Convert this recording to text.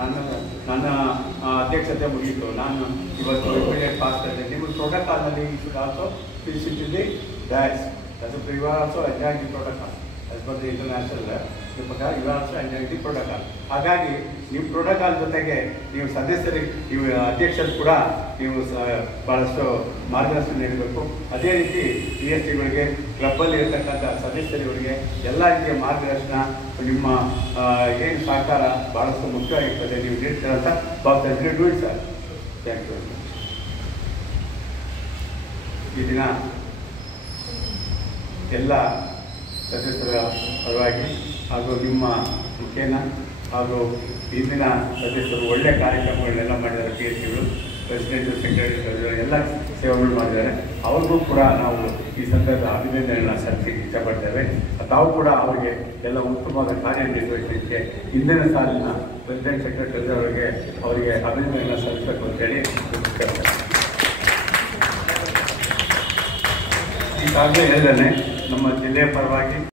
ನನ್ನ ಅಧ್ಯಕ್ಷತೆ ಮುಗಿಯಿತು. ನಾನು ಇವತ್ತು ಇಮಿಡಿಯೇಟ್ ಪಾಸ್ ಮಾಡಿದೆ. ನಿಮ್ಮ ಪ್ರೋಟೋಕಾಲ್ನಲ್ಲಿ you should also sit in the dash. You are also enjoying the protocol as per the international ಪ್ರಕಾರ you are also enjoying the protocol. ಹಾಗಾಗಿ ನಿಮ್ಮ ಪ್ರೋಟೋಕಾಲ್ ಜೊತೆಗೆ ನೀವು ಸದಸ್ಯರಿಗೆ ನೀವು ಅಧ್ಯಕ್ಷರು ಕೂಡ ನೀವು ಭಾಳಷ್ಟು ಮಾರ್ಗದರ್ಶನ ನೀಡಬೇಕು. ಅದೇ ರೀತಿ PSTಗಳಿಗೆ ಕ್ಲಬ್ಬಲ್ಲಿ ಇರತಕ್ಕಂಥ ಸದಸ್ಯರುಗಳಿಗೆ ಎಲ್ಲ ರೀತಿಯ ಮಾರ್ಗದರ್ಶನ ನಿಮ್ಮ ಏನು ಸಹಕಾರ ಭಾಳಷ್ಟು ಮುಖ್ಯವಾಗಿರ್ತದೆ. ನೀವು ನೀಡ್ತೀರಂತ ಭಾವಿಸ್ತಾ do it sir. Thank you. ಈ ದಿನ ಎಲ್ಲ ಸದಸ್ಯರ ಪರವಾಗಿ ಹಾಗೂ ನಿಮ್ಮ ಮುಖೇನ ಹಾಗೂ ಇಂದಿನ ಸದಸ್ಯರು ಒಳ್ಳೆಯ ಕಾರ್ಯಕ್ರಮಗಳನ್ನೆಲ್ಲ ಮಾಡಿದ್ದಾರೆ. PSTಗಳು ಪ್ರೆಸಿಡೆಂಟು ಸೆಕ್ರೆಟರಿ ಎಲ್ಲ ಸೇವೆಗಳು ಮಾಡಿದ್ದಾರೆ. ಅವ್ರಿಗೂ ಕೂಡ ನಾವು ಈ ಸಂದರ್ಭದ ಅಭಿನಂದನೆಗಳನ್ನ ಸಲ್ಲಿಸಲಿಕ್ಕೆ ಇಷ್ಟಪಡ್ತೇವೆ. ತಾವು ಕೂಡ ಅವರಿಗೆ ಎಲ್ಲ ಉತ್ತಮವಾದ ಕಾರ್ಯನಿರ್ವಹಿಸಲಿಕ್ಕೆ ಹಿಂದಿನ ಸಾಲಿನ ಪ್ರೆಸಿಡೆಂಟ್ ಸೆಕ್ರೆಟರಿ ಅವರಿಗೆ ಅಭಿನಂದನೆಗಳನ್ನ ಸಲ್ಲಿಸಬೇಕು ಅಂತೇಳಿ ಈಗಾಗಲೇ ಹೇಳಿದ್ದೇನೆ. ನಮ್ಮ ಜಿಲ್ಲೆಯ ಪರವಾಗಿ